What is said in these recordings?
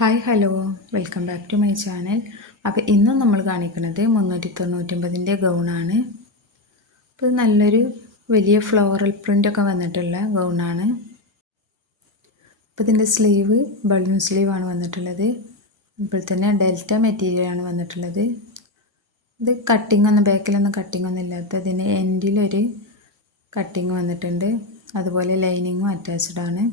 Hi hello welcome back to my channel. അപ്പോൾ ഇന്നും നമ്മൾ കാണിക്കുന്നത് 399ൻ്റെ ഗൗണാണ്. അപ്പോൾ നല്ലൊരു വലിയ ഫ്ലോറൽ പ്രിൻ്റൊക്കെ വന്നിട്ടുള്ള ഗൗണാണ്. അപ്പോൾ ഇതിൻ്റെ സ്ലീവ് ബലൂൺ സ്ലീവാണ് വന്നിട്ടുള്ളത്. അതുപോലെ തന്നെ ഡെൽറ്റ മെറ്റീരിയലാണ് വന്നിട്ടുള്ളത്. ഇത് കട്ടിങ്ങൊന്നും ബാക്കിലൊന്നും കട്ടിങ്ങൊന്നും ഇല്ലാത്ത ഇതിന് എൻഡിലൊരു കട്ടിങ് വന്നിട്ടുണ്ട്. അതുപോലെ ലൈനിങ്ങും അറ്റാച്ച്ഡ് ആണ്.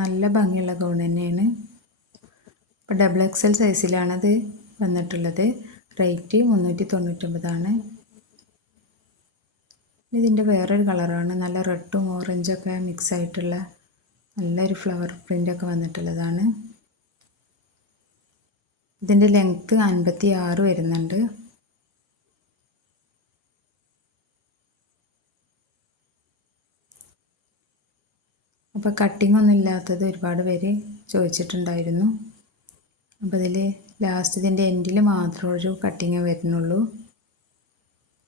നല്ല ഭംഗിയുള്ള ഗൗൺ തന്നെയാണ്. ഇപ്പോൾ XXL സൈസിലാണത് വന്നിട്ടുള്ളത്. റേറ്റ് 399 ഇതിൻ്റെ വേറൊരു കളറാണ്. നല്ല റെഡും ഓറഞ്ചൊക്കെ മിക്സ് ആയിട്ടുള്ള നല്ലൊരു ഫ്ലവർ പ്രിൻ്റൊക്കെ വന്നിട്ടുള്ളതാണ്. ഇതിൻ്റെ ലെങ്ത്ത് 56 വരുന്നുണ്ട്. അപ്പോൾ കട്ടിങ്ങൊന്നും ഇല്ലാത്തത് ഒരുപാട് പേര് ചോദിച്ചിട്ടുണ്ടായിരുന്നു. അപ്പോൾ ഇതിൽ ലാസ്റ്റ് ഇതിൻ്റെ എൻഡിൽ മാത്രം ഒരു കട്ടിങ്ങേ വരുന്നുള്ളൂ.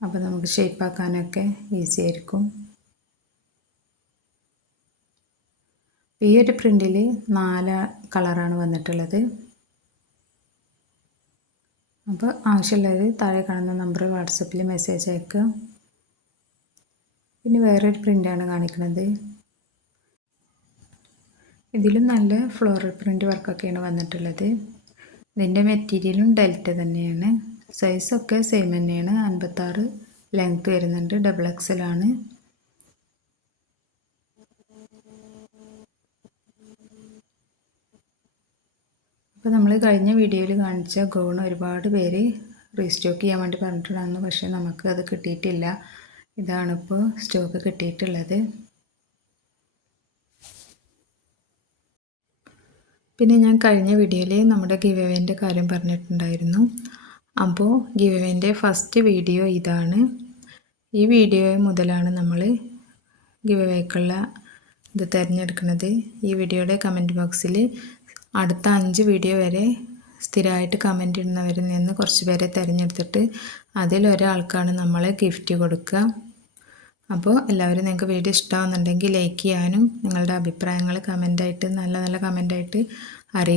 അപ്പോൾ നമുക്ക് ഷേപ്പാക്കാനൊക്കെ ഈസി ആയിരിക്കും. ഈ ഒരു പ്രിൻ്റിൽ 4 കളറാണ് വന്നിട്ടുള്ളത്. അപ്പോൾ ആവശ്യമുള്ളവർ താഴെ കാണുന്ന നമ്പർ വാട്സപ്പിൽ മെസ്സേജ് അയക്കുക. പിന്നെ വേറൊരു പ്രിൻ്റാണ് കാണിക്കുന്നത്. ഇതിലും നല്ല ഫ്ലോറൽ പ്രിൻ്റ് വർക്കൊക്കെയാണ് വന്നിട്ടുള്ളത്. ഇതിൻ്റെ മെറ്റീരിയലും ഡെൽറ്റ തന്നെയാണ്. സൈസൊക്കെ സെയിം തന്നെയാണ്. 56 ലെങ്ത്ത് വരുന്നുണ്ട്. XXL ആണ്. അപ്പോൾ നമ്മൾ കഴിഞ്ഞ വീഡിയോയിൽ കാണിച്ച ഗൗൺ ഒരുപാട് പേര് റീസ്റ്റോക്ക് ചെയ്യാൻ വേണ്ടി പറഞ്ഞിട്ടുണ്ടായിരുന്നു. പക്ഷേ നമുക്ക് അത് കിട്ടിയിട്ടില്ല. ഇതാണിപ്പോൾ സ്റ്റോക്ക് കിട്ടിയിട്ടുള്ളത്. പിന്നെ ഞാൻ കഴിഞ്ഞ വീഡിയോയിൽ നമ്മുടെ ഗിവ് അവേൻ്റെ കാര്യം പറഞ്ഞിട്ടുണ്ടായിരുന്നു. അപ്പോൾ ഗിവ് അവേൻ്റെ ഫസ്റ്റ് വീഡിയോ ഇതാണ്. ഈ വീഡിയോ മുതലാണ് നമ്മൾ ഗിവ് അവേക്കുള്ള ഇത് തിരഞ്ഞെടുക്കുന്നത്. ഈ വീഡിയോയുടെ കമൻറ്റ് ബോക്സിൽ അടുത്ത 5 വീഡിയോ വരെ സ്ഥിരമായിട്ട് കമൻറ്റ് ഇടുന്നവരിൽ നിന്ന് കുറച്ച് പേരെ തിരഞ്ഞെടുത്തിട്ട് അതിലൊരാൾക്കാണ് നമ്മൾ ഗിഫ്റ്റ് കൊടുക്കുക. അപ്പോൾ എല്ലാവരും നിങ്ങൾക്ക് വീഡിയോ ഇഷ്ടമാകുന്നുണ്ടെങ്കിൽ ലൈക്ക് ചെയ്യാനും നിങ്ങളുടെ അഭിപ്രായങ്ങൾ കമൻ്റായിട്ട് നല്ല കമൻ്റായിട്ട് അറിയിക്കുക.